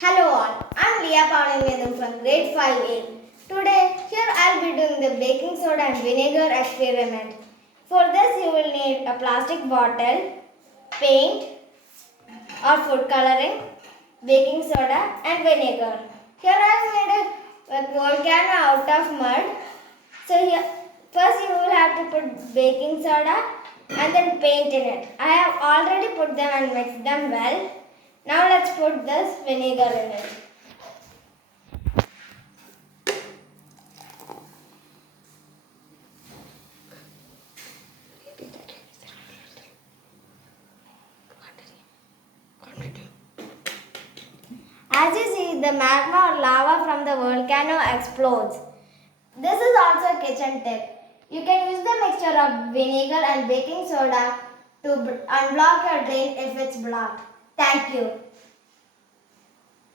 Hello all, I'm Leah Pavanamedam from grade 5A. Today, here I'll be doing the baking soda and vinegar experiment. For this, you will need a plastic bottle, paint or food coloring, baking soda and vinegar. Here I've made a volcano out of mud. So here, first you will have to put baking soda and then paint in it. I have already put them and mixed them well. Now let's put this vinegar in it. As you see, the magma or lava from the volcano explodes. This is also a kitchen tip. You can use the mixture of vinegar and baking soda to unblock your drain if it's blocked. Thank you.